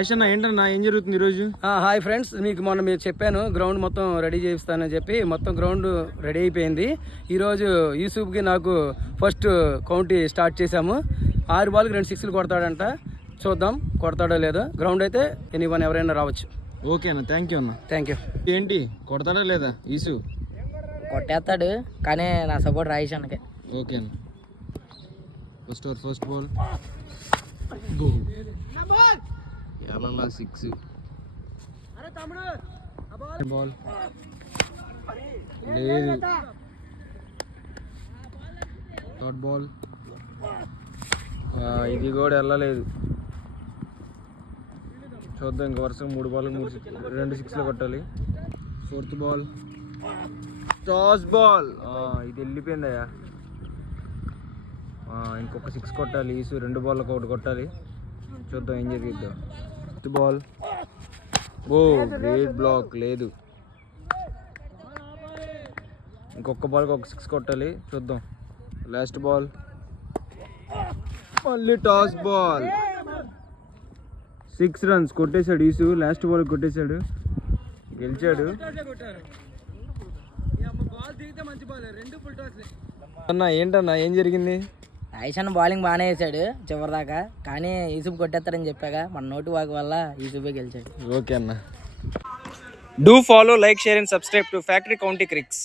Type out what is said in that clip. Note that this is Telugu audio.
ఏంటన్నా ఏం జరుగుతుంది ఈరోజు? హాయ్ ఫ్రెండ్స్, మీకు మొన్న మీరు చెప్పాను గ్రౌండ్ మొత్తం రెడీ చేస్తానని చెప్పి. మొత్తం గ్రౌండ్ రెడీ అయిపోయింది. ఈరోజు యూసుఫ్కి నాకు ఫస్ట్ కౌంటీ స్టార్ట్ చేశాము. 6 బాల్కి 2 సిక్స్లు కొడతాడంట. చూద్దాం కొడతాడో లేదో. గ్రౌండ్ అయితే ఎనీవన్ ఎవరైనా రావచ్చు. ఓకే అన్న, థ్యాంక్ యూ అన్న. Thank you. ఏంటి కొడతాడా లేదా యూసు? కొట్టేస్తాడు, కానీ నా సపోర్ట్ రాయేష్ అన్నకే. ఓకే అన్న. ఫస్ట్ బాల్ 6 బాల్ లేదు. థర్డ్ బాల్ ఇది కూడా వెళ్ళలేదు. చూద్దాం, ఇంక వరుసగా 3 బాల్ 2 సిక్స్లు కొట్టాలి. ఫోర్త్ బాల్ టాస్ బాల్, ఇది వెళ్ళిపోయిందయ్యా. ఇంకొక 6 కొట్టాలి. ఈసు 2 బాల్లకు 1 కొట్టాలి. చూద్దాం ఏం జరిగిద్దాం. ఫిఫ్త్ బాల్ గ్రేట్ బ్లాక్ లేదు. ఇంకొక బాల్కి 1 6 కొట్టాలి. చూద్దాం. లాస్ట్ బాల్ మళ్ళీ టాస్ బాల్ 6 రన్స్ కొట్టేశాడు ఈసు. లాస్ట్ బాల్ కొట్టేశాడు, గెలిచాడు. అన్నా ఏంటన్నా ఏం జరిగింది? రాయేష్ అన్న బౌలింగ్ బాగానే వేసాడు చివరిదాకా, కానీ యూసుఫ్ కొట్టేస్తాడని చెప్పాగా, మన నోటి వాక్ వల్ల యూసుఫే గెలిచాడు. ఓకే అన్న. Do follow, like, share and subscribe to Factory County Cricks.